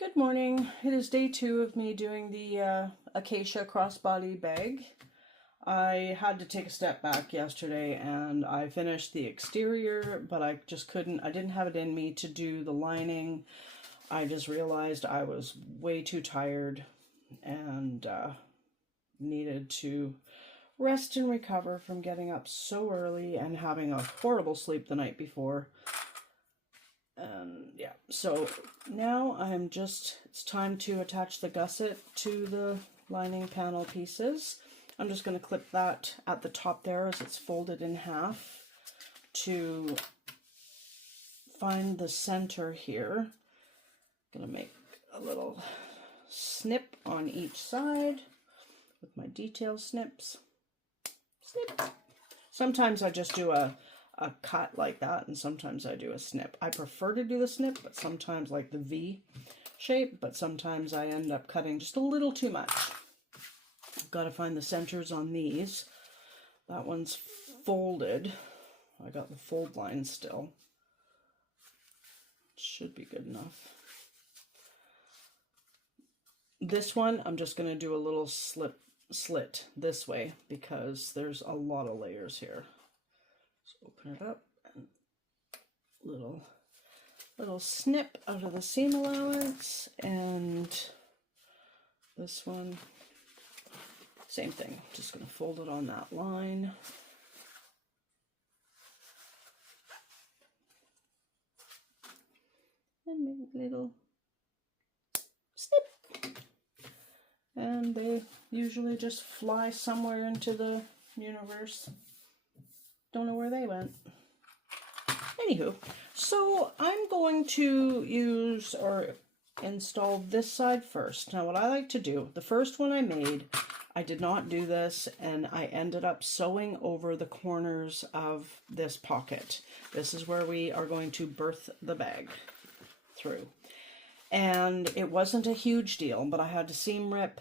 Good morning. It is day 2 of me doing the Acacia Crossbody Bag. I had to take a step back yesterday and I finished the exterior, but I just couldn't, I didn't have it in me to do the lining. I just realized I was way too tired and needed to rest and recover from getting up so early and having a horrible sleep the night before. And yeah, so now it's time to attach the gusset to the lining panel pieces. I'm just going to clip that at the top there as it's folded in half to find the center here. I'm going to make a little snip on each side with my detail snips. Snip. Sometimes I just do a cut like that, and sometimes I do a snip. I prefer to do the snip, but sometimes like the V shape, but sometimes I end up cutting just a little too much. I've got to find the centers on these. That one's folded. I got the fold line still. Should be good enough. This one, I'm just going to do a little slit this way because there's a lot of layers here. Open it up and little snip out of the seam allowance, and this one same thing, just going to fold it on that line. And make a little snip, and they usually just fly somewhere into the universe. Don't know where they went. Anywho, so I'm going to use or install this side first. Now what I like to do, the first one I made, I did not do this, and I ended up sewing over the corners of this pocket. This is where we are going to berth the bag through. And it wasn't a huge deal, but I had to seam rip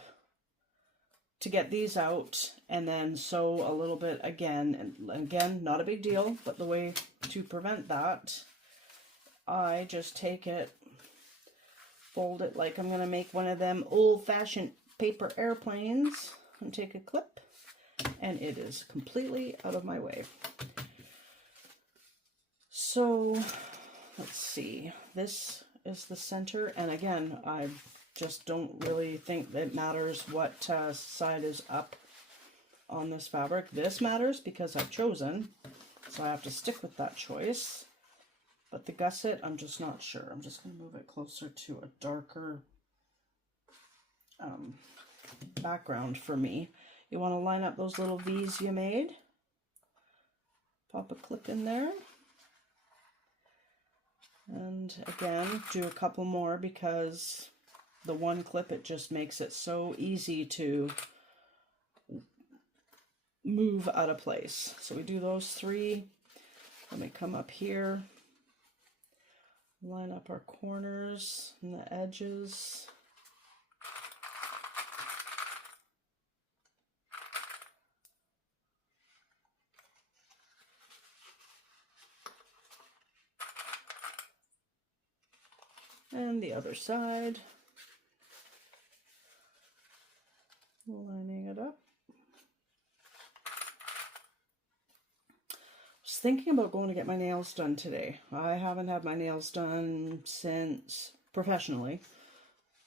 to get these out and then sew a little bit again. And again, not a big deal, but the way to prevent that, I just take it, fold it like I'm going to make one of them old-fashioned paper airplanes, and take a clip, and it is completely out of my way. So let's see, this is the center, and again, I just don't really think that it matters what side is up on this fabric. This matters because I've chosen, so I have to stick with that choice. But the gusset, I'm just not sure. I'm just going to move it closer to a darker background for me. You want to line up those little V's you made. Pop a clip in there. And again, do a couple more because the one clip, it just makes it so easy to move out of place. So we do those 3. Let me come up here, line up our corners and the edges. And the other side. Lining it up. I was thinking about going to get my nails done today. I haven't had my nails done professionally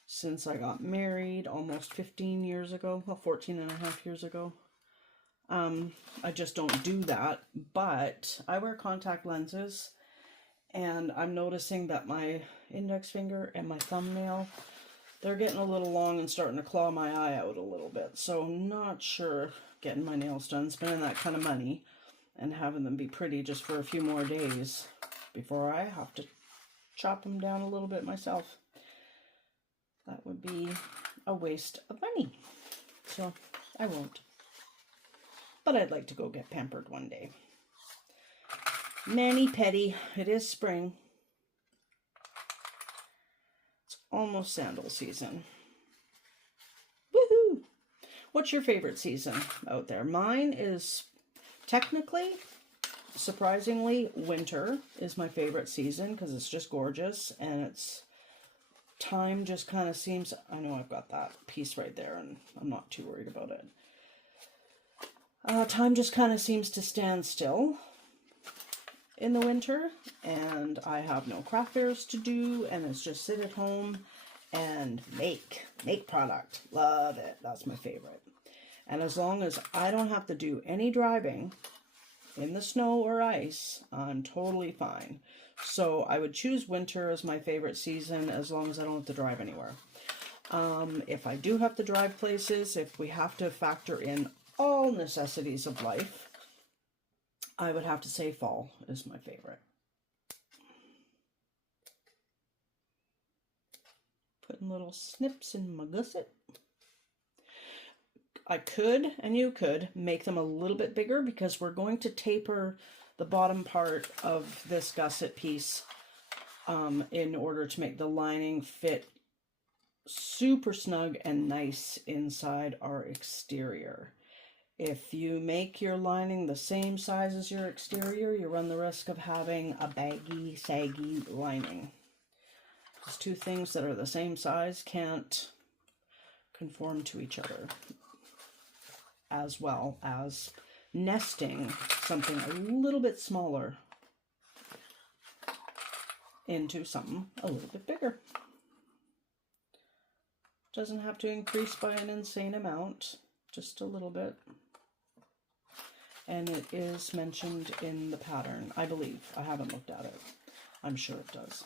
since I got married almost 15 years ago, well, 14 and a half years ago. I just don't do that, but I wear contact lenses, and I'm noticing that my index finger and my thumbnail, they're getting a little long and starting to claw my eye out a little bit. So not sure getting my nails done, spending that kind of money and having them be pretty just for a few more days before I have to chop them down a little bit myself. That would be a waste of money. So I won't. But I'd like to go get pampered one day. Mani-pedi. It is spring. Almost sandal season. Woohoo! What's your favorite season out there? Mine is technically, surprisingly, winter is my favorite season because it's just gorgeous and it's time just kind of seems, I know I've got that piece right there and I'm not too worried about it. Time just kind of seems to stand still in the winter, and I have no craft fairs to do, and it's just sit at home and make product. Love it. That's my favorite. And as long as I don't have to do any driving in the snow or ice, I'm totally fine. So I would choose winter as my favorite season as long as I don't have to drive anywhere. If I do have to drive places, if we have to factor in all necessities of life, I would have to say fall is my favorite. Putting little snips in my gusset. I could, and you could, make them a little bit bigger because we're going to taper the bottom part of this gusset piece in order to make the lining fit super snug and nice inside our exterior. If you make your lining the same size as your exterior, you run the risk of having a baggy, saggy lining. Those two things that are the same size can't conform to each other, as well as nesting something a little bit smaller into something a little bit bigger. Doesn't have to increase by an insane amount, just a little bit. And it is mentioned in the pattern, I believe. I haven't looked at it. I'm sure it does.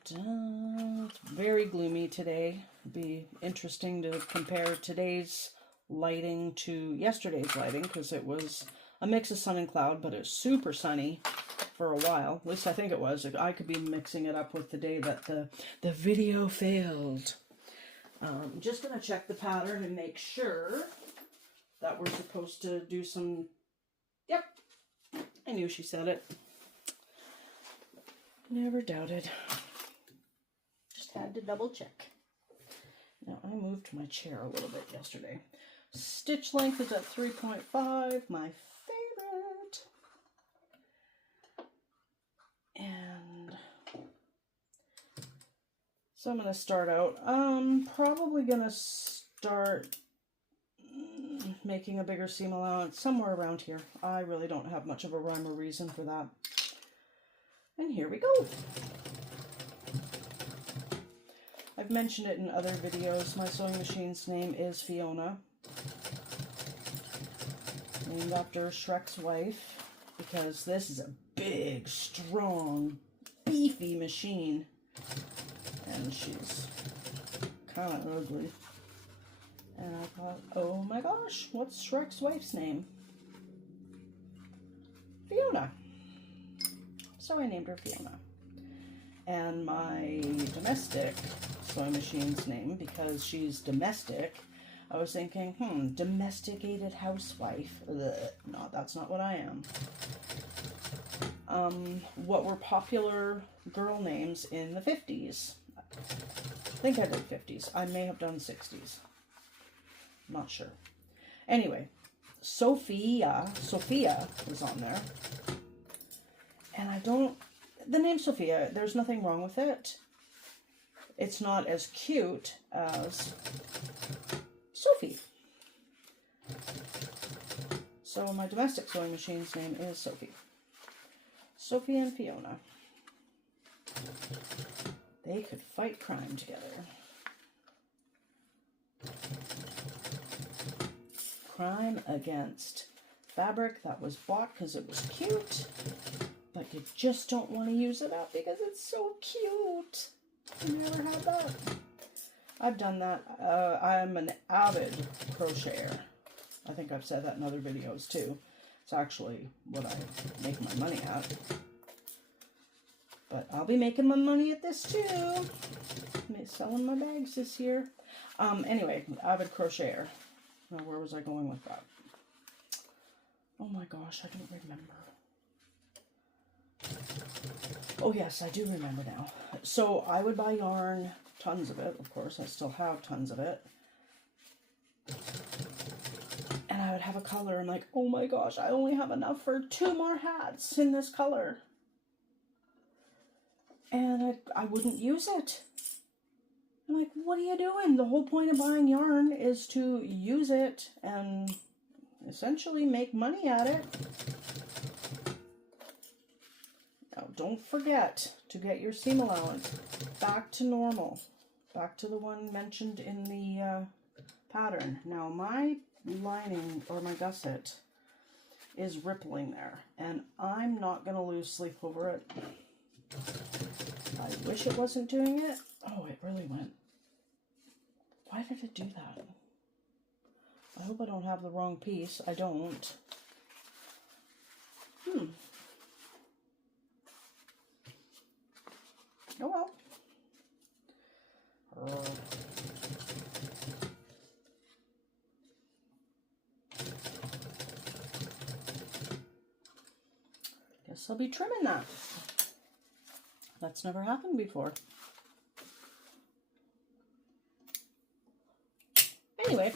It's very gloomy today. It'll be interesting to compare today's lighting to yesterday's lighting because it was a mix of sun and cloud, but it's super sunny for a while. At least I think it was. I could be mixing it up with the day that the video failed. I'm just going to check the pattern and make sure that we're supposed to do some... Yep, I knew she said it. Never doubted. Just had to double check. Now I moved my chair a little bit yesterday. Stitch length is at 3.5, my favorite. And so I'm going to start out. Probably going to start making a bigger seam allowance somewhere around here. I really don't have much of a rhyme or reason for that. And here we go. I've mentioned it in other videos. My sewing machine's name is Fiona. Named after Shrek's wife. Because this is a big, strong, beefy machine. And she's kind of ugly. And I thought, oh my gosh, what's Shrek's wife's name? Fiona. So I named her Fiona. And my domestic sewing machine's name, because she's domestic, I was thinking, domesticated housewife. Ugh. No, that's not what I am. What were popular girl names in the 50s? I think I did 50s. I may have done 60s. Not sure. Anyway, Sophia is on there. And the name Sophia, there's nothing wrong with it. It's not as cute as Sophie. So my domestic sewing machine's name is Sophie. Sophie and Fiona. They could fight crime together. Crime against fabric that was bought because it was cute, but you just don't want to use it up because it's so cute. You never had that? I've done that. I'm an avid crocheter. I think I've said that in other videos too. It's actually what I make my money at. But I'll be making my money at this too. I'm selling my bags this year. Anyway, avid crocheter. Now, where was I going with that? Oh my gosh, I don't remember. Oh yes, I do remember now. So I would buy yarn, tons of it, of course. I still have tons of it. And I would have a color. I'm like, oh my gosh, I only have enough for 2 more hats in this color. And I wouldn't use it. I'm like, what are you doing? The whole point of buying yarn is to use it and essentially make money at it. Now, don't forget to get your seam allowance back to normal. Back to the one mentioned in the pattern. Now, my lining or my gusset is rippling there, and I'm not going to lose sleep over it. I wish it wasn't doing it. Oh, it really went. Why did it do that? I hope I don't have the wrong piece. I don't. Oh well. Guess I'll be trimming that. That's never happened before. Anyway,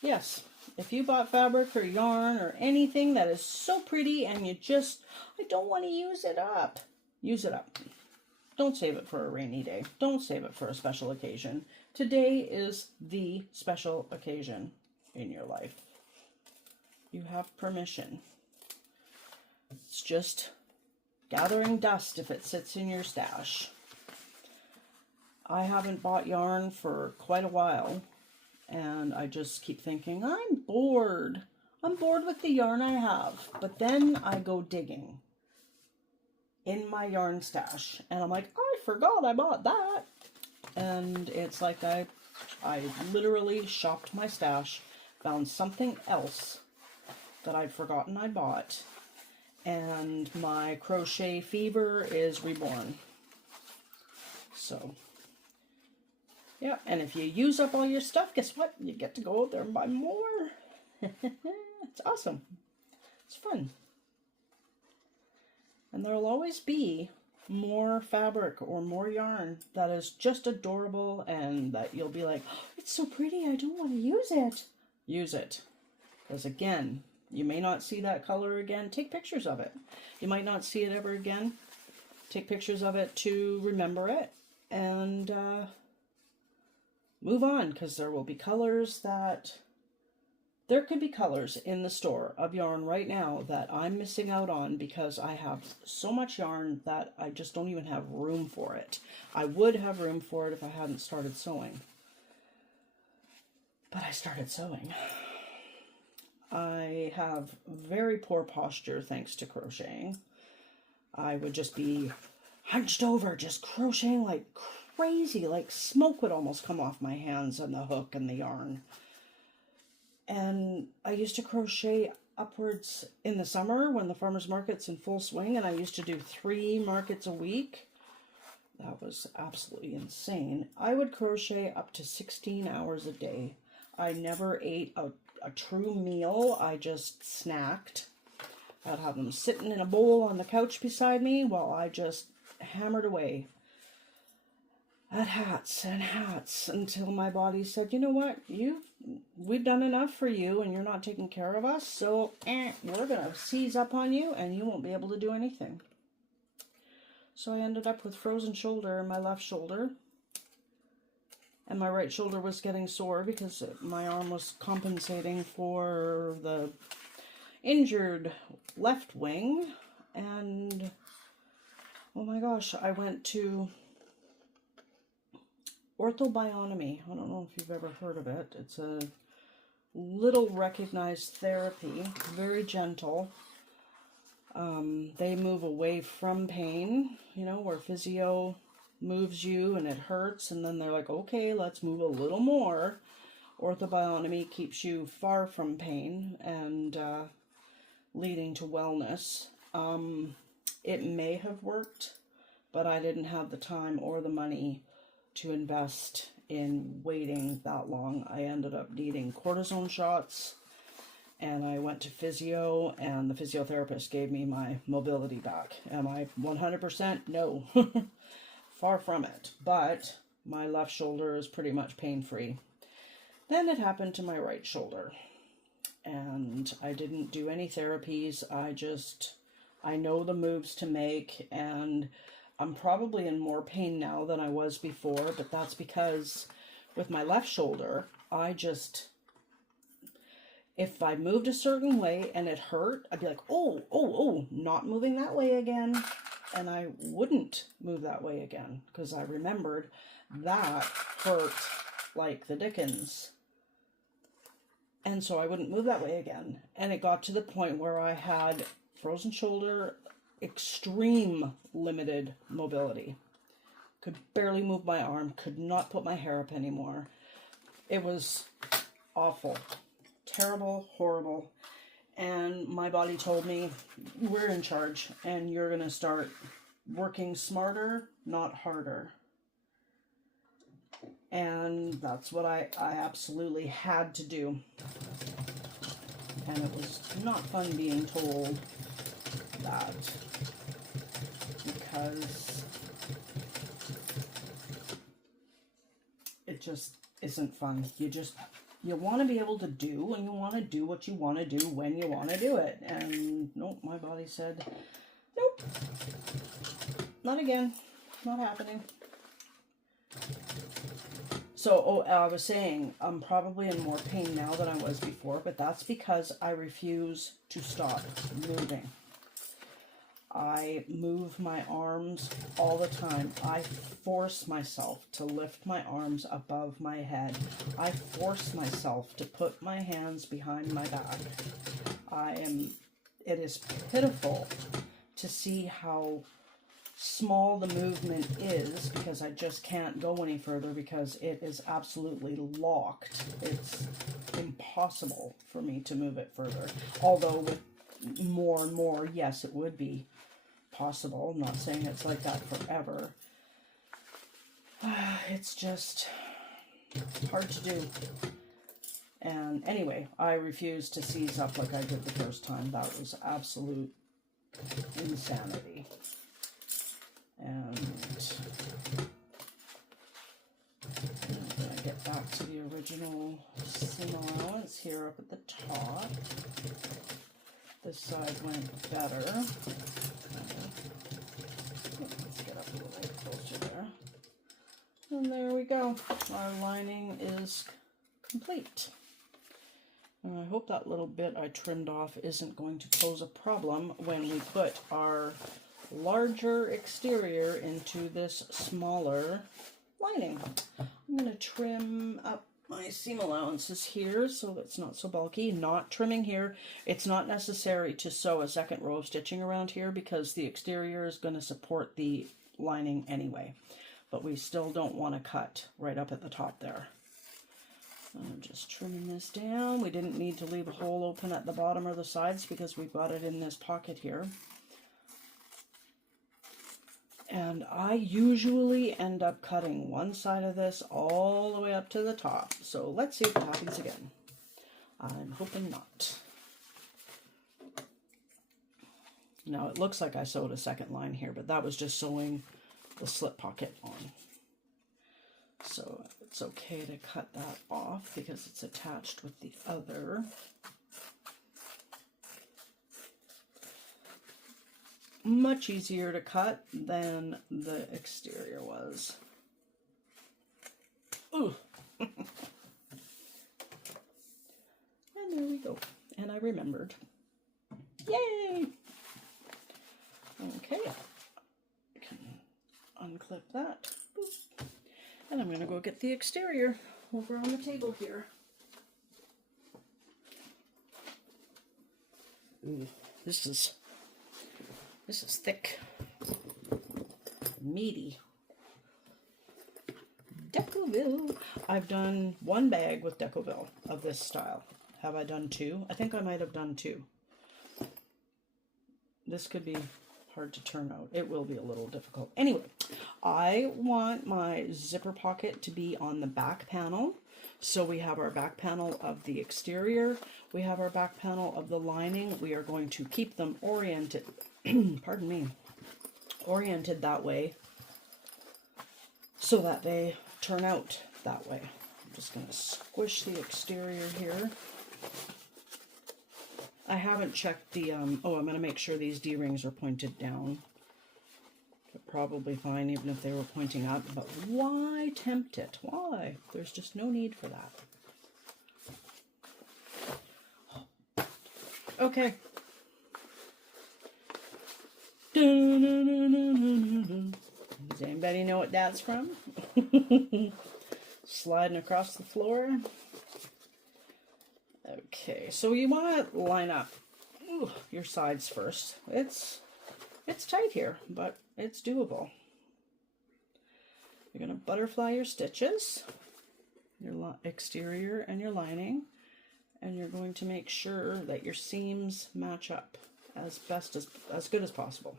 yes, if you bought fabric or yarn or anything that is so pretty and you just, I don't want to use it up, use it up. Don't save it for a rainy day. Don't save it for a special occasion. Today is the special occasion in your life. You have permission. It's just gathering dust if it sits in your stash. I haven't bought yarn for quite a while, and I just keep thinking, I'm bored. I'm bored with the yarn I have. But then I go digging in my yarn stash, and I'm like, I forgot I bought that. And it's like I literally shopped my stash, found something else that I'd forgotten I bought, and my crochet fever is reborn. So, yeah, and if you use up all your stuff, guess what? You get to go out there and buy more. It's awesome. It's fun. And there'll always be more fabric or more yarn that is just adorable and that you'll be like, oh, it's so pretty, I don't want to use it. Use it. Because again, you may not see that color again. Take pictures of it. You might not see it ever again. Take pictures of it to remember it and move on, because there will be colors that... There could be colors in the store of yarn right now that I'm missing out on because I have so much yarn that I just don't even have room for it. I would have room for it if I hadn't started sewing. But I started sewing. I have very poor posture thanks to crocheting. I would just be hunched over, just crocheting like crazy, like smoke would almost come off my hands and the hook and the yarn. And I used to crochet upwards in the summer when the farmers market's in full swing, and I used to do 3 markets a week. That was absolutely insane. I would crochet up to 16 hours a day. I never ate a true meal. I just snacked. I'd have them sitting in a bowl on the couch beside me while I just hammered away at hats and hats until my body said, you know what, we've done enough for you and you're not taking care of us, so we're going to seize up on you and you won't be able to do anything. So I ended up with frozen shoulder in my left shoulder, and my right shoulder was getting sore because my arm was compensating for the injured left wing. And oh my gosh, I went to orthobiotomy. I don't know if you've ever heard of it. It's a little recognized therapy, very gentle. They move away from pain, you know, where physio moves you and it hurts, and then they're like, okay, let's move a little more. Orthobiotomy keeps you far from pain and leading to wellness. It may have worked, but I didn't have the time or the money to invest in waiting that long. I ended up needing cortisone shots, and I went to physio, and the physiotherapist gave me my mobility back. Am I 100%? No. Far from it. But my left shoulder is pretty much pain-free. Then it happened to my right shoulder. and I didn't do any therapies. I know the moves to make, and I'm probably in more pain now than I was before, but that's because with my left shoulder, if I moved a certain way and it hurt, I'd be like, oh, not moving that way again. And I wouldn't move that way again because I remembered that hurt like the dickens. And so I wouldn't move that way again. And it got to the point where I had frozen shoulder, extreme limited mobility. Could barely move my arm, could not put my hair up anymore. It was awful, terrible, horrible. And my body told me, we're in charge and you're going to start working smarter, not harder. And that's what I absolutely had to do. And it was not fun being told that, because it just isn't fun. You want to be able to do, and you want to do what you want to do when you want to do it. And nope, my body said, nope, not again, not happening. So, I was saying, I'm probably in more pain now than I was before, but that's because I refuse to stop moving. I move my arms all the time. I force myself to lift my arms above my head. I force myself to put my hands behind my back. It is pitiful to see how small the movement is, because I just can't go any further because it is absolutely locked. It's impossible for me to move it further. Although with more and more, yes, it would be possible. I'm not saying it's like that forever. It's just hard to do. And anyway, I refuse to seize up like I did the first time. That was absolute insanity. And I'm going to get back to the original seam allowance here up at the top. This side went better. Let's get up a little bit closer there. And there we go. Our lining is complete. And I hope that little bit I trimmed off isn't going to pose a problem when we put our larger exterior into this smaller lining. I'm going to trim up my seam allowances here so it's not so bulky. Not trimming here. It's not necessary to sew a second row of stitching around here because the exterior is going to support the lining anyway. But we still don't want to cut right up at the top there. I'm just trimming this down. We didn't need to leave a hole open at the bottom or the sides because we've got it in this pocket here. And I usually end up cutting one side of this all the way up to the top. So let's see if it happens again. I'm hoping not. Now it looks like I sewed a second line here, but that was just sewing the slip pocket on. So it's okay to cut that off because it's attached with the other. Much easier to cut than the exterior was. Ooh. And there we go. And I remembered. Yay! Okay. I can unclip that. Boop. And I'm going to go get the exterior over on the table here. Ooh, this is thick, meaty. Decoville. I've done one bag with Decoville of this style. Have I done two? I think I might have done two. This could be hard to turn out. It will be a little difficult. Anyway, I want my zipper pocket to be on the back panel. So we have our back panel of the exterior. We have our back panel of the lining. We are going to keep them oriented. Pardon me, oriented that way so that they turn out that way. I'm just going to squish the exterior here. I haven't checked the, oh, I'm going to make sure these D-rings are pointed down. Probably fine even if they were pointing up, but why tempt it? Why? There's just no need for that. Okay. Does anybody know what that's from? Sliding across the floor. Okay, so you want to line up your sides first. It's tight here, but it's doable. You're going to butterfly your stitches, your exterior and your lining, and you're going to make sure that your seams match up as good as possible.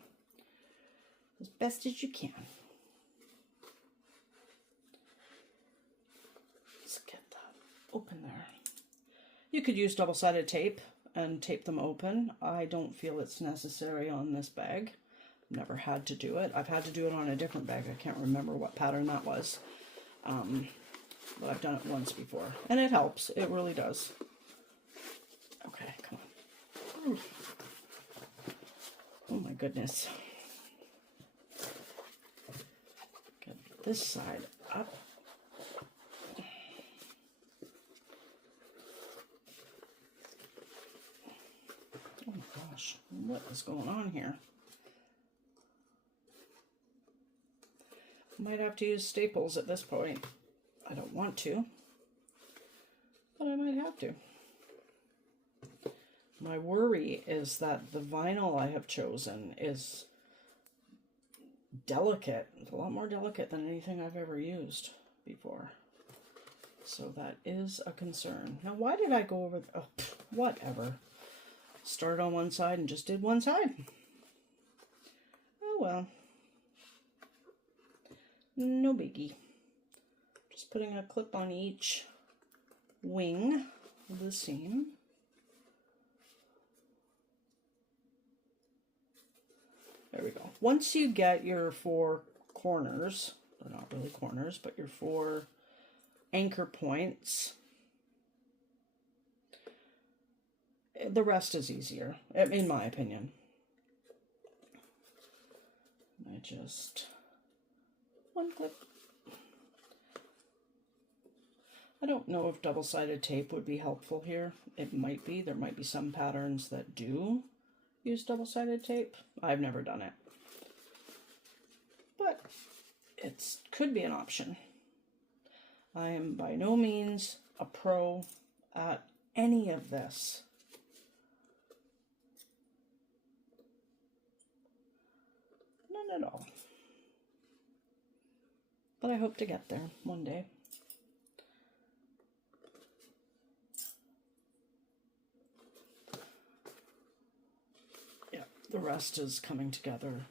As best as you can. Let's get that open there. You could use double-sided tape and tape them open. I don't feel it's necessary on this bag. Never had to do it. I've had to do it on a different bag. I can't remember what pattern that was. But I've done it once before. And it helps. It really does. Okay, come on. Ooh. Oh my goodness. Get this side up. Oh my gosh, what is going on here? Might have to use staples at this point. I don't want to, but I might have to. My worry is that the vinyl I have chosen is delicate. It's a lot more delicate than anything I've ever used before. So that is a concern. Now, why did I go over... Oh, whatever. Started on one side and just did one side. Oh, well. No biggie. Just putting a clip on each wing of the seam. There we go. Once you get your 4 corners, they're not really corners, but your 4 anchor points, the rest is easier, in my opinion. I just... one clip. I don't know if double-sided tape would be helpful here. It might be. There might be some patterns that do use double-sided tape. I've never done it. But it could be an option. I am by no means a pro at any of this. None at all. But I hope to get there one day. Yeah, the rest is coming together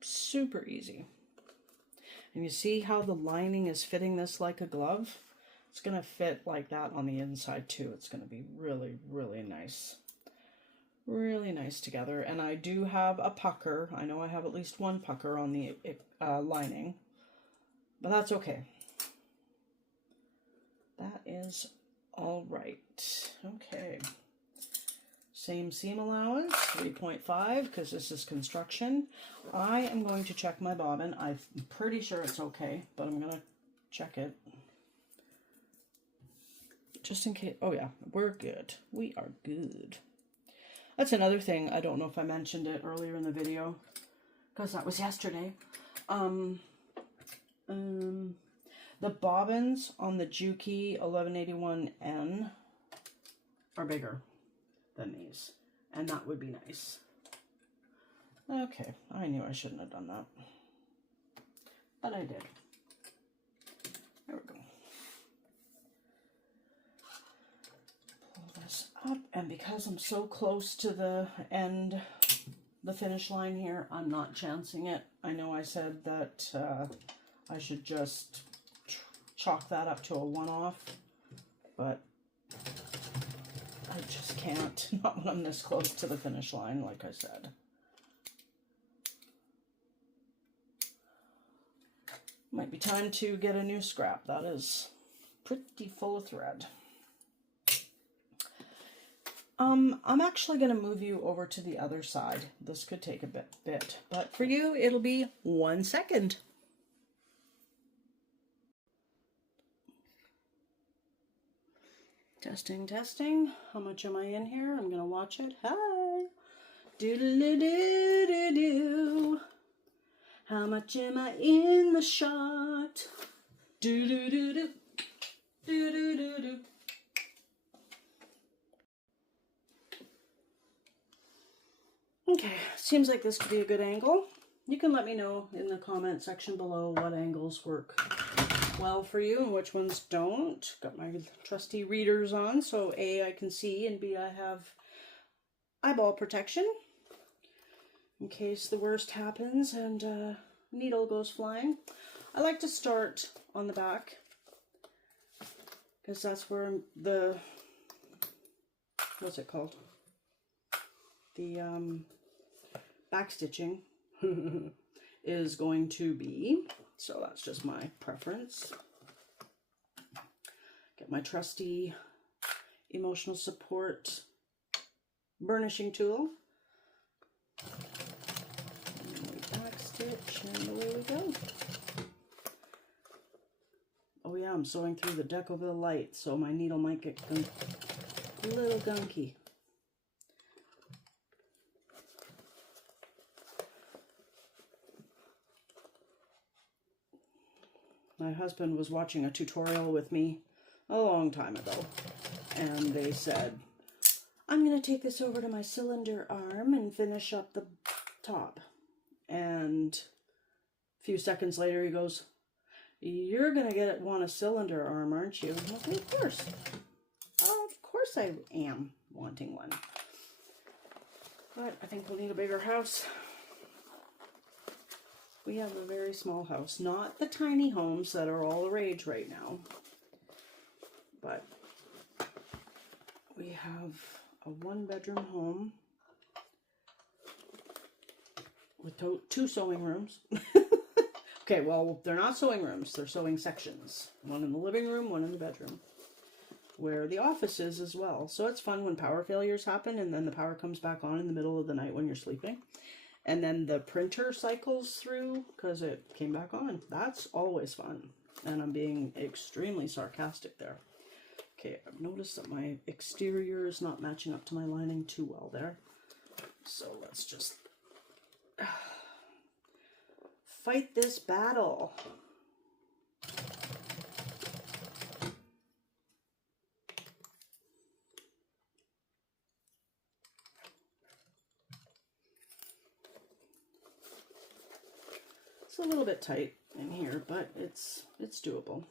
super easy. And you see how the lining is fitting this like a glove? It's going to fit like that on the inside too. It's going to be really, really nice. Really nice together. And I do have a pucker. I know I have at least one pucker on the lining, but that's okay. That is all right. Okay. Same seam allowance, 3.5, because this is construction. I am going to check my bobbin. I'm pretty sure it's okay, but I'm going to check it. Just in case. Oh yeah, we're good. We are good. That's another thing. I don't know if I mentioned it earlier in the video, because that was yesterday. The bobbins on the Juki 1181N are bigger than these, and that would be nice. Okay, I knew I shouldn't have done that, but I did. There we go. Pull this up, and because I'm so close to the end, the finish line here, I'm not chancing it. I know I said that I should just chalk that up to a one-off, but I just can't, not when I'm this close to the finish line, like I said. Might be time to get a new scrap. That is pretty full of thread. I'm actually going to move you over to the other side. This could take a bit, but for you, it'll be 1 second. Testing, testing. How much am I in here? I'm going to watch it. Hi. Do-do-do-do-do-do. How much am I in the shot? Do-do-do-do. Do-do-do-do. Okay, seems like this could be a good angle. You can let me know in the comment section below what angles work well for you and which ones don't. Got my trusty readers on, so A, I can see, and B, I have eyeball protection in case the worst happens and needle goes flying. I like to start on the back because that's where the, what's it called? The back stitching is going to be, so that's just my preference. Get my trusty emotional support burnishing tool. And we back stitch and away we go. Oh yeah, I'm sewing through the deck over the light, so my needle might get a little gunky. My husband was watching a tutorial with me a long time ago, and they said, I'm going to take this over to my cylinder arm and finish up the top. And a few seconds later he goes, you're going to want a cylinder arm, aren't you? I'm like, of course. Oh, of course I am wanting one. But I think we'll need a bigger house. We have a very small house, not the tiny homes that are all the rage right now, but we have a 1-bedroom home with 2 sewing rooms. Okay, well, they're not sewing rooms, they're sewing sections. One in the living room, one in the bedroom, where the office is as well. So it's fun when power failures happen and then the power comes back on in the middle of the night when you're sleeping. And then the printer cycles through because it came back on. That's always fun. And I'm being extremely sarcastic there. Okay, I've noticed that my exterior is not matching up to my lining too well there. So let's just fight this battle. It's a little bit tight in here, but it's doable.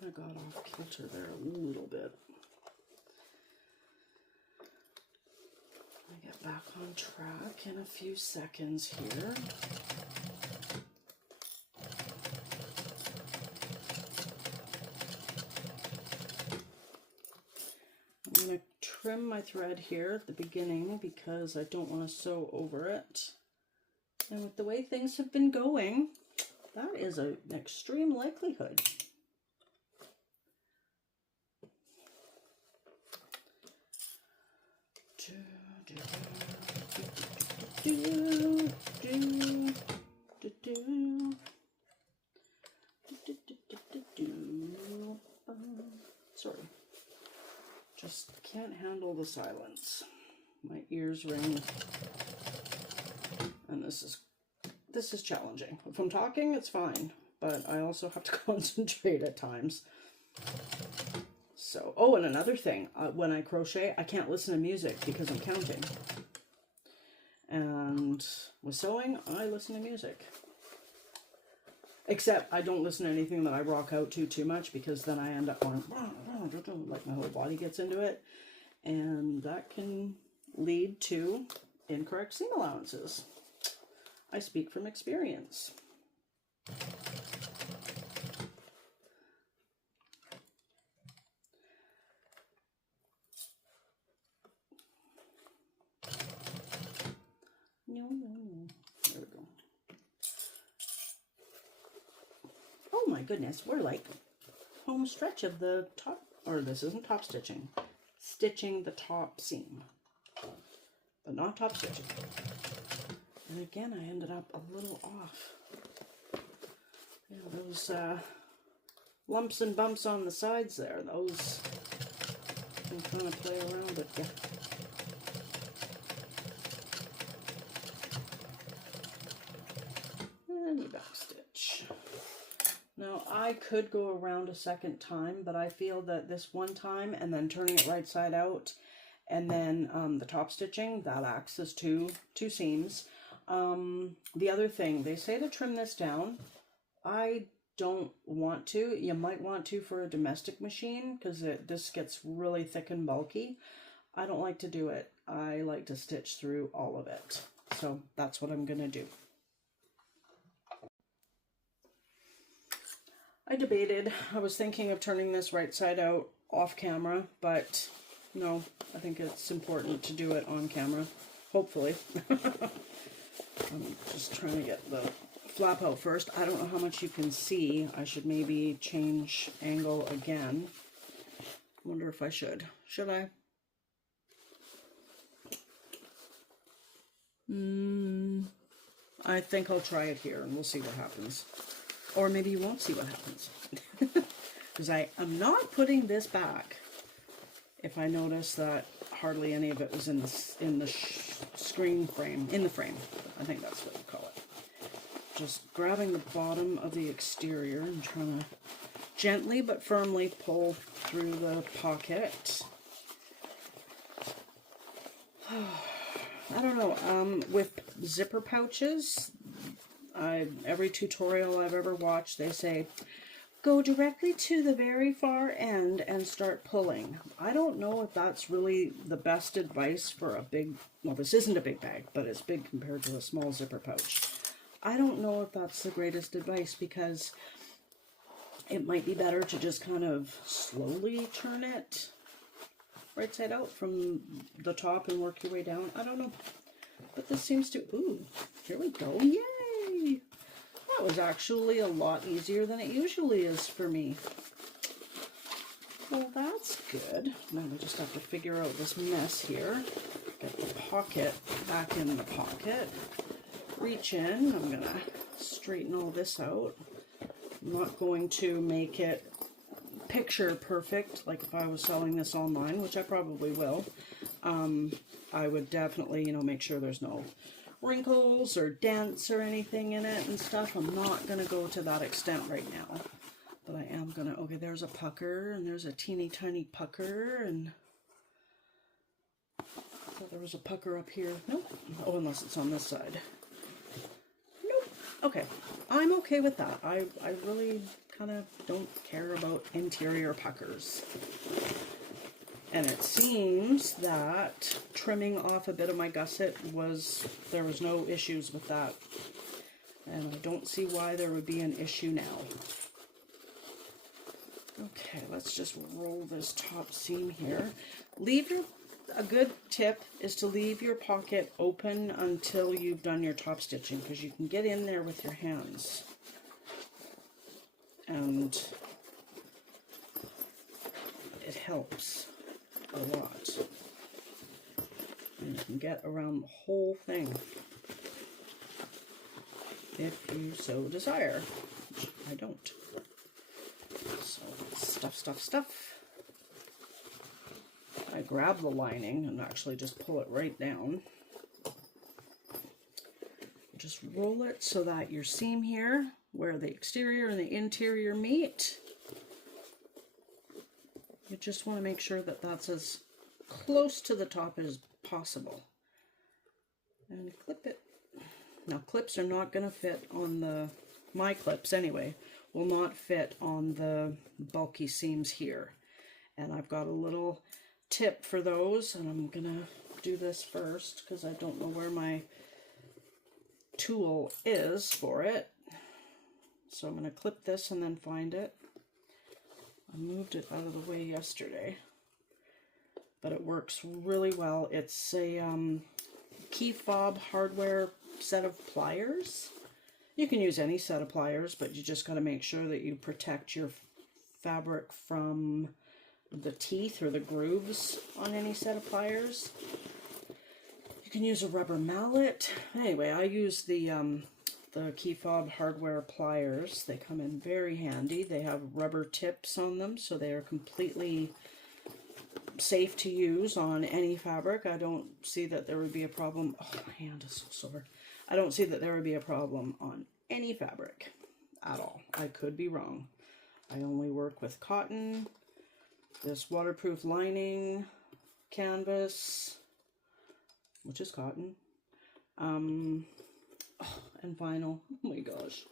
Kind of got off kilter there a little bit. I get back on track in a few seconds here. I'm going to trim my thread here at the beginning because I don't want to sew over it. And with the way things have been going, that is an extreme likelihood. Sorry. Just can't handle the silence. My ears ring. And this is challenging. If I'm talking, it's fine, but I also have to concentrate at times. So, oh, and another thing, when I crochet, I can't listen to music because I'm counting. And with sewing, I listen to music. Except I don't listen to anything that I rock out to too much because then I end up going, like my whole body gets into it. And that can lead to incorrect seam allowances. I speak from experience. No. There we go. my goodness, we're like home stretch of the top, or this isn't top stitching. Stitching the top seam, but not top stitching. And again, I ended up a little off. Yeah, those lumps and bumps on the sides there, those, I'm trying to play around with you. And you back stitch. Now, I could go around a second time, but I feel that this one time and then turning it right side out and then the top stitching, that acts as two seams. The other thing, they say to trim this down. I don't want to. You might want to for a domestic machine because this gets really thick and bulky. I don't like to do it. I like to stitch through all of it. So that's what I'm going to do. I debated. I was thinking of turning this right side out off camera, but no, I think it's important to do it on camera. Hopefully. I'm just trying to get the flap out first. I don't know how much you can see. I should maybe change angle again. Wonder if I should. Should I? I think I'll try it here and we'll see what happens. Or maybe you won't see what happens. Because I am not putting this back if I notice that hardly any of it was in the screen frame, in the frame. I think that's what you call it. Just grabbing the bottom of the exterior and trying to gently but firmly pull through the pocket. I don't know, with zipper pouches, every tutorial I've ever watched, they say, go directly to the very far end and start pulling. I don't know if that's really the best advice for a big, well, this isn't a big bag, but it's big compared to a small zipper pouch. I don't know if that's the greatest advice because it might be better to just kind of slowly turn it right side out from the top and work your way down. I don't know. But this seems to, ooh, here we go. Yay! That was actually a lot easier than it usually is for me. Well, that's good. Now we just have to figure out this mess here. Get the pocket back in the pocket. Reach in. I'm going to straighten all this out. I'm not going to make it picture perfect like if I was selling this online, which I probably will. I would definitely, you know, make sure there's no wrinkles or dents or anything in it and stuff. I'm not going to go to that extent right now. But I am going to, okay, there's a pucker and there's a teeny tiny pucker and I thought there was a pucker up here. Nope. Oh, unless it's on this side. Nope. Okay. I'm okay with that. I really kind of don't care about interior puckers. And it seems that trimming off a bit of my gusset there was no issues with that. And I don't see why there would be an issue now. Okay, let's just roll this top seam here. A good tip is to leave your pocket open until you've done your top stitching, because you can get in there with your hands. And it helps a lot. And you can get around the whole thing if you so desire, which I don't. So stuff. I grab the lining and actually just pull it right down. Just roll it so that your seam here, where the exterior and the interior meet, you just want to make sure that that's as close to the top as possible. And clip it. Now clips are not going to fit on my clips anyway, will not fit on the bulky seams here. And I've got a little tip for those, and I'm going to do this first because I don't know where my tool is for it. So I'm going to clip this and then find it. I moved it out of the way yesterday, but it works really well. It's a key fob hardware set of pliers. You can use any set of pliers, but you just got to make sure that you protect your fabric from the teeth or the grooves on any set of pliers. You can use a rubber mallet. Anyway, I use the key fob hardware pliers. They come in very handy. They have rubber tips on them, so they are completely safe to use on any fabric. I don't see that there would be a problem. Oh, my hand is so sore. I don't see that there would be a problem on any fabric at all. I could be wrong. I only work with cotton, this waterproof lining, canvas, which is cotton, and vinyl. Oh my gosh.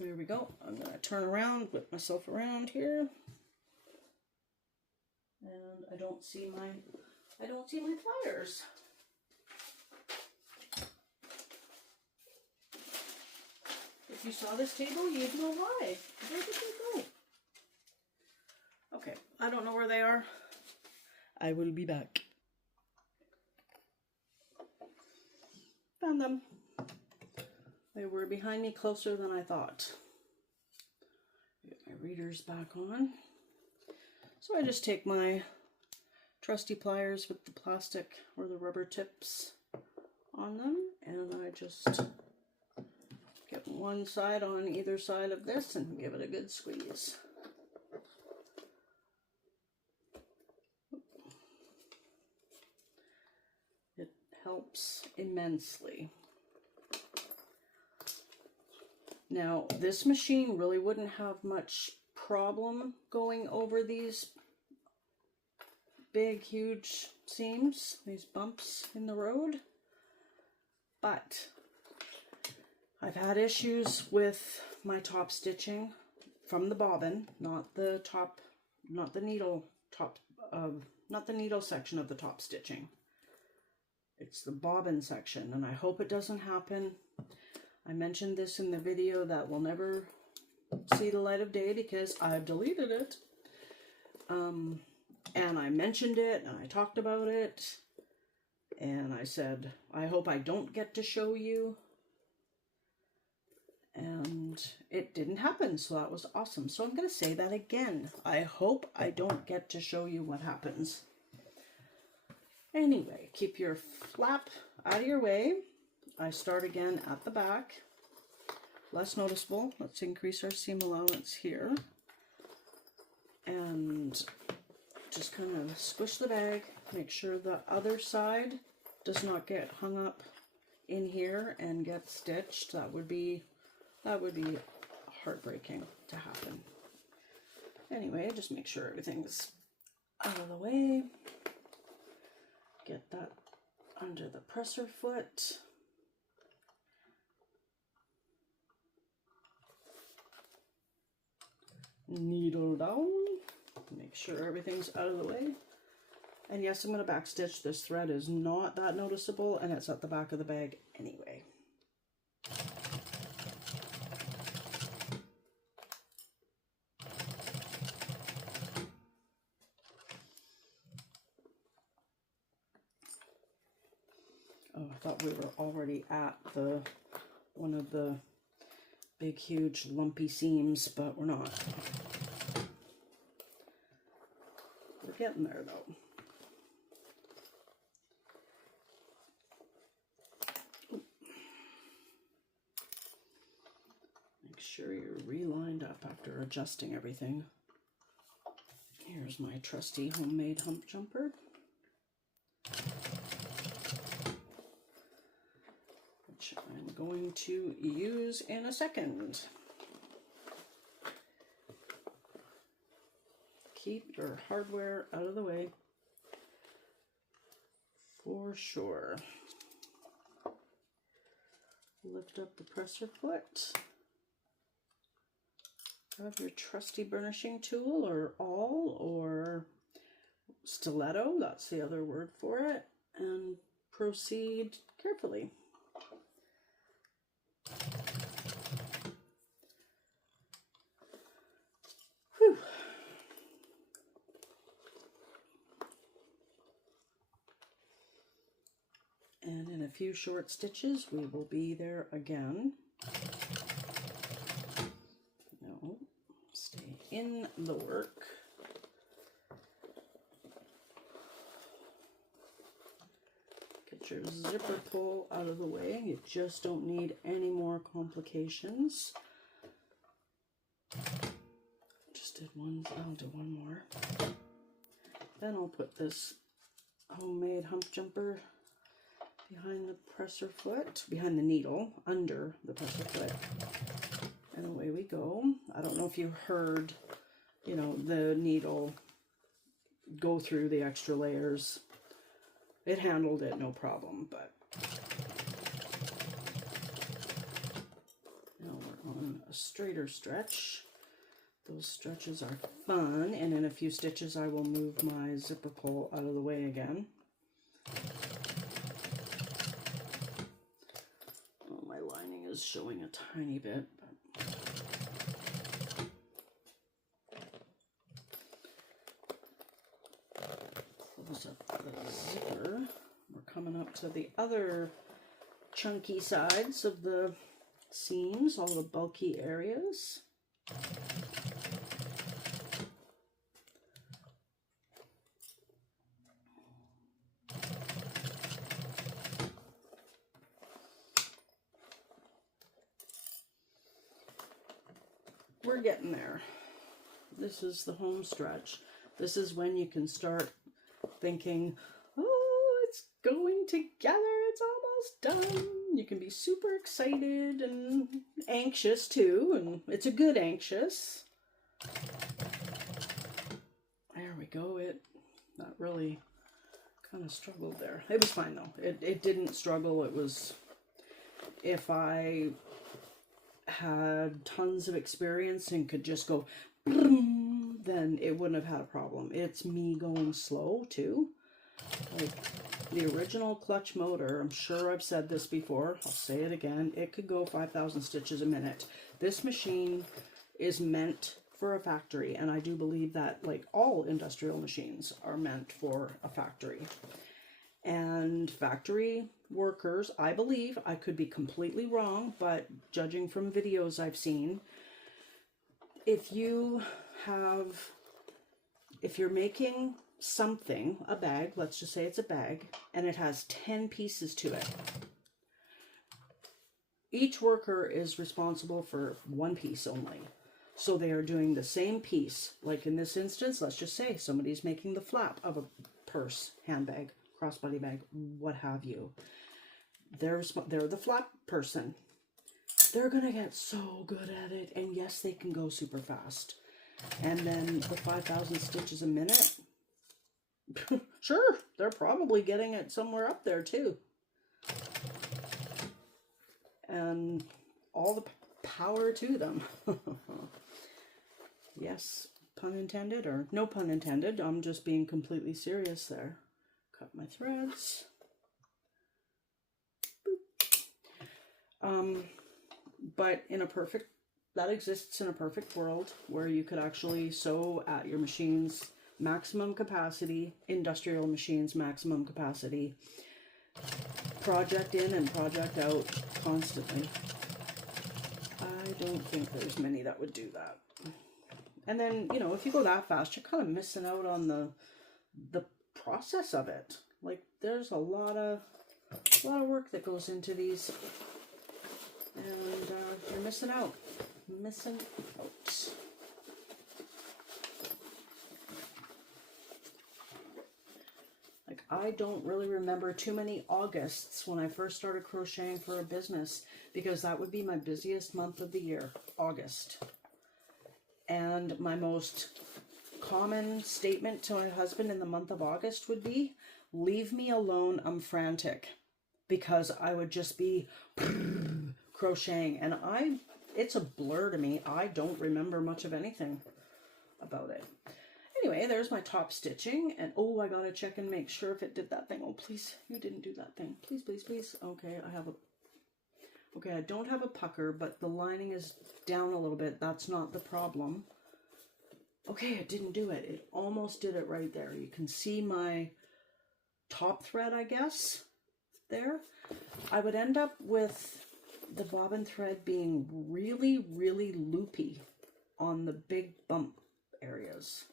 There we go. I'm going to turn around, whip myself around here. And I don't see my pliers. If you saw this table, you'd know why. Where did they go? Okay, I don't know where they are. I will be back. Found them. They were behind me closer than I thought. Get my readers back on. So I just take my trusty pliers with the plastic or the rubber tips on them, and I just get one side on either side of this and give it a good squeeze. It helps immensely. Now, this machine really wouldn't have much problem going over these big, huge seams, these bumps in the road, but I've had issues with my top stitching from the bobbin, not the needle section of the top stitching. It's the bobbin section, and I hope it doesn't happen. I mentioned this in the video that will never see the light of day because I've deleted it. And I mentioned it and I talked about it. And I said, I hope I don't get to show you. And it didn't happen, so that was awesome. So I'm going to say that again. I hope I don't get to show you what happens. Anyway, keep your flap out of your way. I start again at the back, less noticeable. Let's increase our seam allowance here, and just kind of squish the bag, make sure the other side does not get hung up in here and get stitched. That would be heartbreaking to happen. Anyway, just make sure everything's out of the way. Get that under the presser foot. Needle down, make sure everything's out of the way. And yes, I'm going to back stitch. This thread is not that noticeable, and it's at the back of the bag anyway. Oh, I thought we were already at one of the big, huge, lumpy seams, but we're not. We're getting there, though. Make sure you're relined up after adjusting everything. Here's my trusty homemade hump jumper. Which I'm going to use in a second. Keep your hardware out of the way for sure. Lift up the presser foot. Have your trusty burnishing tool or awl or stiletto, that's the other word for it, and proceed carefully. few short stitches. We will be there again. No, stay in the work. Get your zipper pull out of the way. You just don't need any more complications. Just did one, I'll do one more. Then I'll put this homemade hump jumper behind the presser foot, behind the needle, under the presser foot. And away we go. I don't know if you heard, you know, the needle go through the extra layers. It handled it no problem, but now we're on a straighter stretch. Those stretches are fun, and in a few stitches I will move my zipper pull out of the way again. Oh, my lining is showing a tiny bit, but close up the zipper. We're coming up to the other chunky sides of the seams, all the bulky areas. We're getting there. This is the home stretch. This is when you can start thinking, oh, it's going together, it's almost done. You can be super excited and anxious too, and it's a good anxious. There we go. That really kind of struggled there. It was fine though. It didn't struggle. It was, if I had tons of experience and could just go, then it wouldn't have had a problem. It's me going slow too. Like the original clutch motor, I'm sure I've said this before, I'll say it again, it could go 5,000 stitches a minute. This machine is meant for a factory, and I do believe that, like, all industrial machines are meant for a factory. And factory workers, I believe, I could be completely wrong, but judging from videos I've seen, if you're making something, a bag, let's just say it's a bag, and it has 10 pieces to it, each worker is responsible for one piece only. So they are doing the same piece. Like in this instance, let's just say somebody's making the flap of a purse, handbag, crossbody bag, what have you. They're the flap person. They're gonna get so good at it, and yes, they can go super fast. And then the 5,000 stitches a minute, sure, they're probably getting it somewhere up there too. And all the power to them. Yes, pun intended, or no pun intended. I'm just being completely serious there. Cut my threads. But that exists in a perfect world where you could actually sew at your machine's maximum capacity, industrial machines maximum capacity, project in and project out constantly. I don't think there's many that would do that. And then, you know, if you go that fast, you're kind of missing out on the process of it. Like, there's a lot of work that goes into these, and you're missing out. Missing out. Like, I don't really remember too many Augusts when I first started crocheting for a business, because that would be my busiest month of the year, August. And my most common statement to my husband in the month of August would be, leave me alone, I'm frantic. Because I would just be crocheting, and it's a blur to me. I don't remember much of anything about it. Anyway, there's my top stitching, and oh, I gotta check and make sure if it did that thing. Oh, please, you didn't do that thing. Please, please, please. Okay, I don't have a pucker, but the lining is down a little bit. That's not the problem. Okay, it didn't do it. It almost did it right there. You can see my top thread, I guess. there, I would end up with the bobbin thread being really, really loopy on the big bump areas,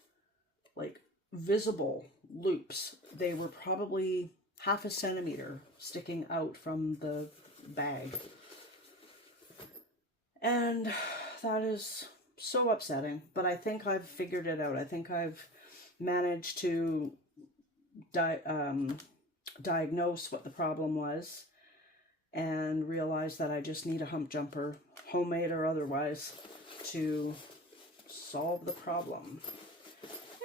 like visible loops. They were probably half a centimeter sticking out from the bag. And that is so upsetting, but I think I've figured it out. I think I've managed to diagnose what the problem was and realize that I just need a hump jumper, homemade or otherwise, to solve the problem.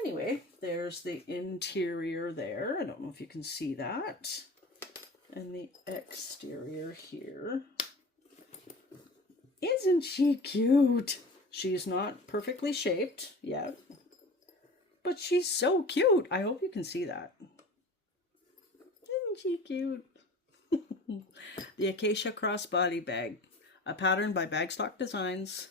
Anyway, there's the interior there. I don't know if you can see that. And the exterior here. Isn't she cute? She's not perfectly shaped yet, but she's so cute. I hope you can see that. Isn't she cute? The Acacia Crossbody Bag, a pattern by Bagstock Designs.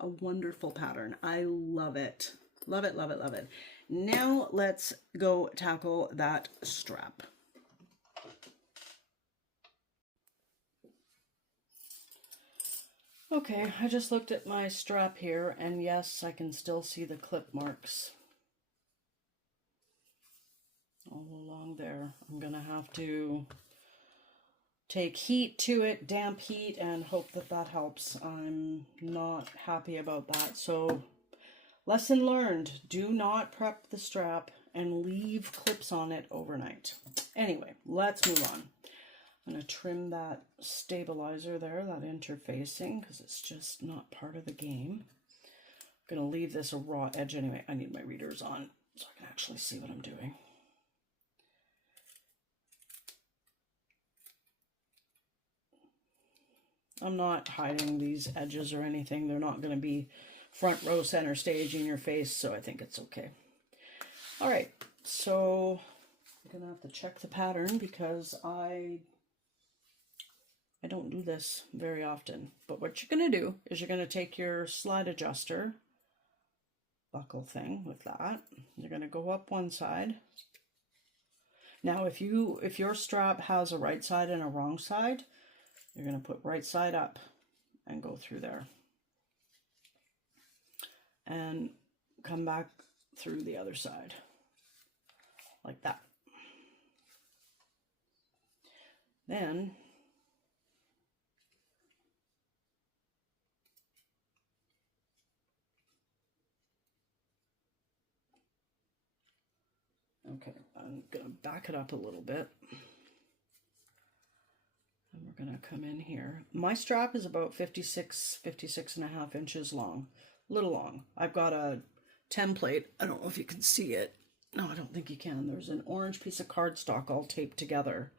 A wonderful pattern. I love it. Love it, love it, love it. Now let's go tackle that strap. Okay, I just looked at my strap here, and yes, I can still see the clip marks all along there. I'm gonna have to take heat to it, damp heat, and hope that that helps. I'm not happy about that. So, lesson learned, do not prep the strap and leave clips on it overnight. Anyway, let's move on. I'm going to trim that stabilizer there, that interfacing, because it's just not part of the game. I'm going to leave this a raw edge anyway. I need my readers on so I can actually see what I'm doing. I'm not hiding these edges or anything. They're not going to be front row center stage in your face, so I think it's okay. All right, so I'm going to have to check the pattern because I don't do this very often. But what you're going to do is you're going to take your slide adjuster buckle thing with that. You're going to go up one side. Now, if your strap has a right side and a wrong side, you're going to put right side up and go through there. And come back through the other side. Like that. Then okay, I'm going to back it up a little bit. And we're going to come in here. My strap is about 56 and a half inches long. A little long. I've got a template. I don't know if you can see it. No, I don't think you can. There's an orange piece of cardstock all taped together.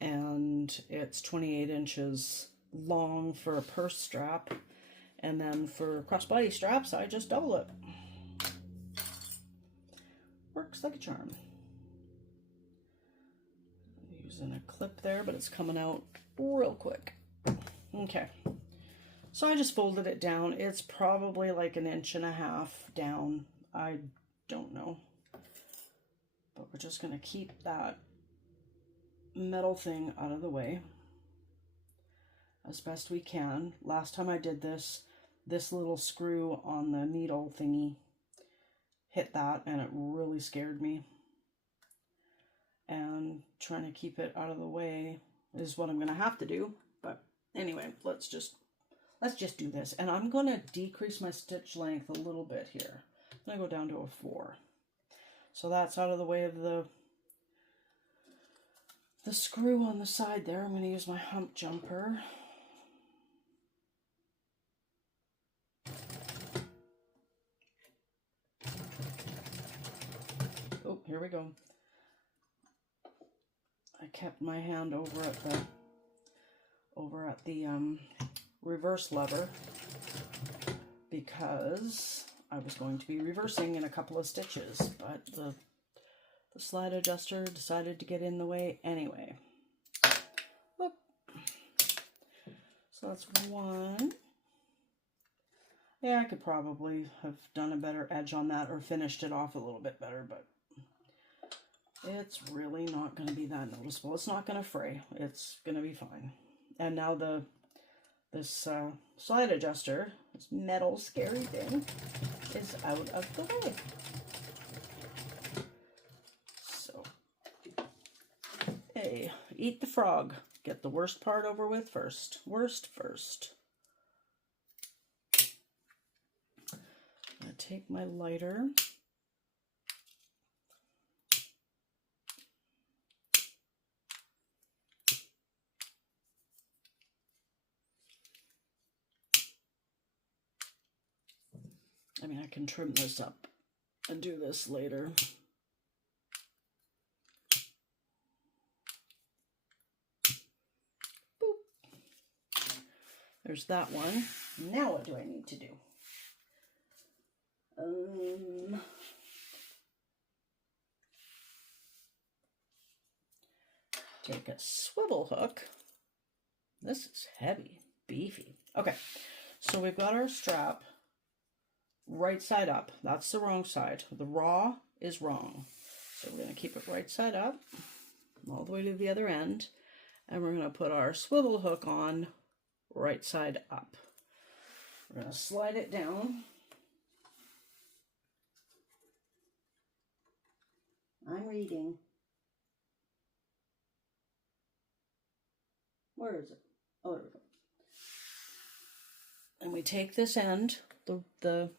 And it's 28 inches long for a purse strap. And then for crossbody straps, I just double it. Works like a charm. Using a clip there, but it's coming out real quick. Okay. So I just folded it down. It's probably like 1.5 inches down. I don't know. But we're just going to keep that metal thing out of the way as best we can. Last time I did this little screw on the needle thingy hit that and it really scared me. And trying to keep it out of the way is what I'm going to have to do. But anyway, let's just do this. And I'm going to decrease my stitch length a little bit here. I'm going to go down to a 4. So that's out of the way of the screw on the side there. I'm going to use my hump jumper. Oh, here we go. I kept my hand over at the reverse lever because I was going to be reversing in a couple of stitches, but the slide adjuster decided to get in the way anyway. Whoop. So that's one. Yeah, I could probably have done a better edge on that or finished it off a little bit better, but It's really not going to be that noticeable. It's not going to fray. It's going to be fine. And now this slide adjuster, this metal scary thing, is out of the way. So, hey, eat the frog. Get the worst part over with first. Worst first. I'm going to take my lighter. I mean, I can trim this up and do this later. Boop. There's that one. Now what do I need to do? Take a swivel hook. This is heavy, beefy. Okay, so we've got our strap right side up. That's the wrong side. The raw is wrong. So we're going to keep it right side up all the way to the other end. And we're going to put our swivel hook on right side up. We're going to slide it down. I'm reading. Where is it? Oh, there we go. And we take this end, the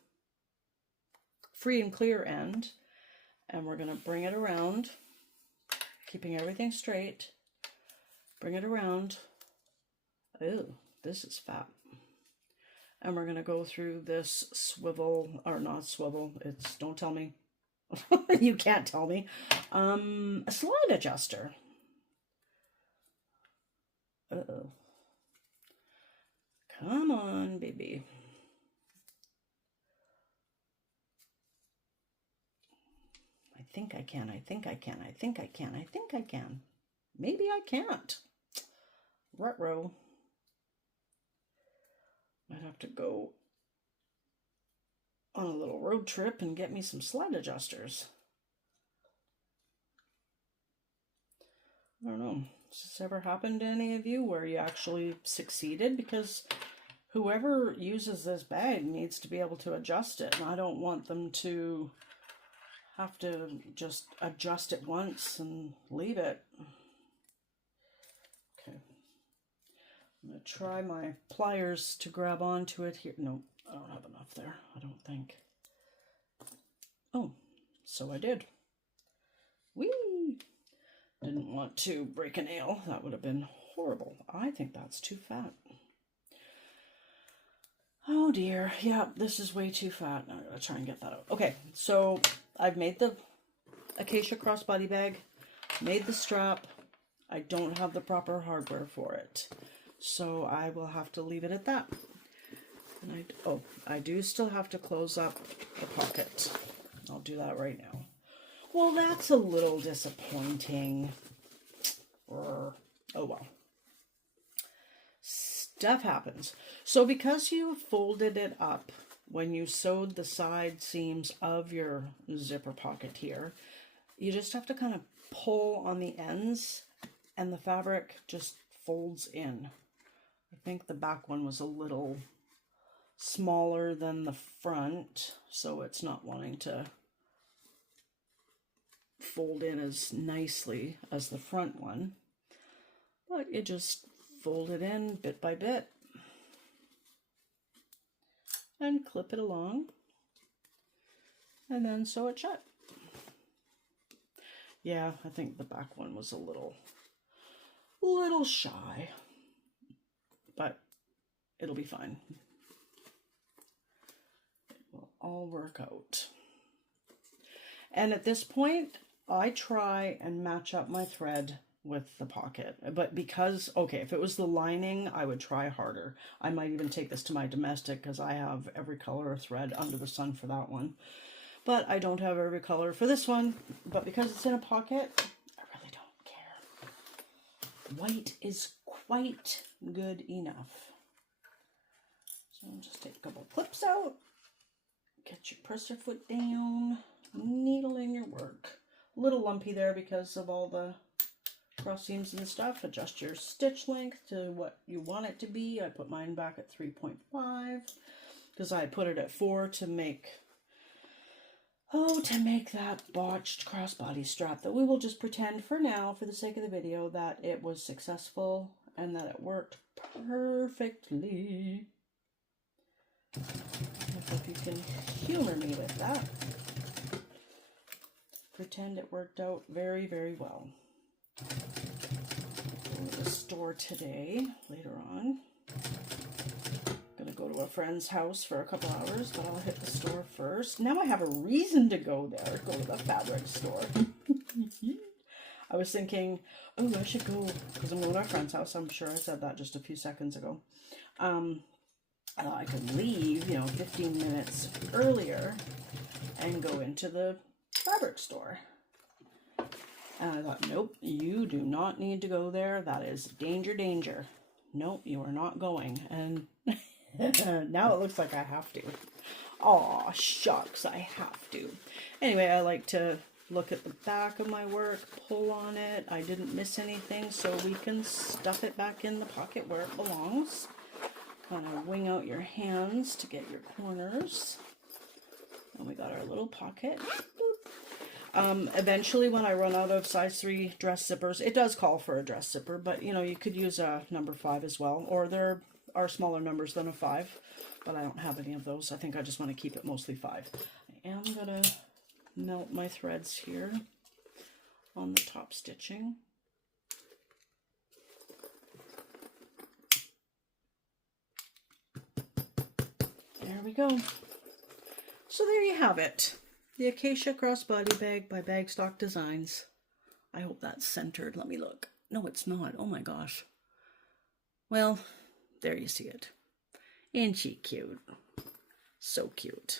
free and clear end, and we're going to bring it around, keeping everything straight. Bring it around. Ew, this is fat. And we're going to go through this swivel, or not swivel, it's, don't tell me. You can't tell me. A slide adjuster. Uh-oh. Come on, baby. I think I can, I think I can, I think I can, I think I can. Maybe I can't. Ruh-roh. Might have to go on a little road trip and get me some slide adjusters. I don't know. Has this ever happened to any of you where you actually succeeded? Because whoever uses this bag needs to be able to adjust it. And I don't want them to have to just adjust it once and leave it. Okay. I'm going to try my pliers to grab onto it here. No, I don't have enough there, I don't think. Oh, so I did. Whee! Didn't want to break a nail. That would have been horrible. I think that's too fat. Oh dear. Yeah, this is way too fat. I'm going to try and get that out. Okay, so I've made the Acacia Crossbody Bag, made the strap. I don't have the proper hardware for it, so I will have to leave it at that. And I do still have to close up the pocket. I'll do that right now. Well, that's a little disappointing. Oh well. Stuff happens. So because you folded it up when you sewed the side seams of your zipper pocket here, you just have to kind of pull on the ends and the fabric just folds in. I think the back one was a little smaller than the front, so it's not wanting to fold in as nicely as the front one, but you just fold it in bit by bit and clip it along and then sew it shut. Yeah, I think the back one was a little shy, but it'll be fine. It will all work out. And at this point, I try and match up my thread with the pocket. But because, okay, if it was the lining, I would try harder. I might even take this to my domestic because I have every color of thread under the sun for that one. But I don't have every color for this one. But because it's in a pocket, I really don't care. White is quite good enough. So I'll just take a couple clips out. Get your presser foot down. Needle in your work. a little lumpy there because of all the cross seams and stuff. Adjust your stitch length to what you want it to be. I put mine back at 3.5 because I put it at 4 to make that botched crossbody strap that we will just pretend for now, for the sake of the video, that it was successful and that it worked perfectly. I hope you can humor me with that. Pretend it worked out very, very well. Go to the store today, later on. Gonna go to a friend's house for a couple hours, but I'll hit the store first. Now I have a reason to go there, go to the fabric store. I was thinking, oh, I should go, because I'm going to a friend's house. I'm sure I said that just a few seconds ago. I could leave, 15 minutes earlier and go into the fabric store. And I thought, nope, you do not need to go there. That is danger, danger. Nope, you are not going. And now it looks like I have to. Aw, shucks, I have to. Anyway, I like to look at the back of my work, pull on it. I didn't miss anything, so we can stuff it back in the pocket where it belongs. Kind of wing out your hands to get your corners. And we got our little pocket. Eventually, when I run out of size 3 dress zippers, it does call for a dress zipper, but you could use a number 5 as well, or there are smaller numbers than a 5, but I don't have any of those. I think I just want to keep it mostly 5. I am going to melt my threads here on the top stitching. There we go. So there you have it. The Acacia Crossbody Bag by Bagstock Designs. I hope that's centered. Let me look. No, it's not. Oh my gosh. Well, there you see it. Ain't she cute? So cute.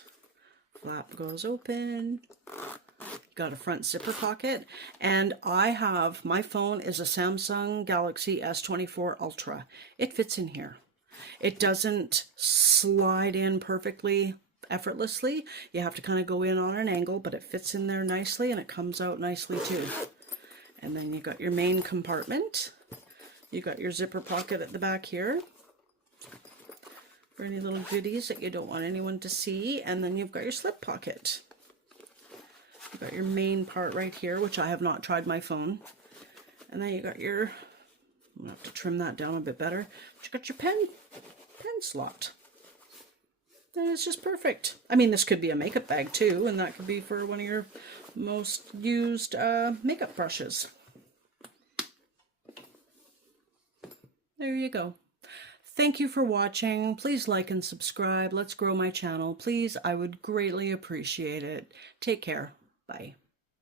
Flap goes open. Got a front zipper pocket. And my phone is a Samsung Galaxy S24 Ultra. It fits in here. It doesn't slide in perfectly effortlessly. You have to kind of go in on an angle, but it fits in there nicely and it comes out nicely too. And then you got your main compartment. You got your zipper pocket at the back here for any little goodies that you don't want anyone to see. And then you've got your slip pocket. You've got your main part right here, which I have not tried my phone. And then you got your, I'm gonna have to trim that down a bit better. But you got your pen slot. And it's just perfect. I mean, this could be a makeup bag too, and that could be for one of your most used makeup brushes. There you go. Thank you for watching. Please like and subscribe. Let's grow my channel. Please, I would greatly appreciate it. Take care. Bye.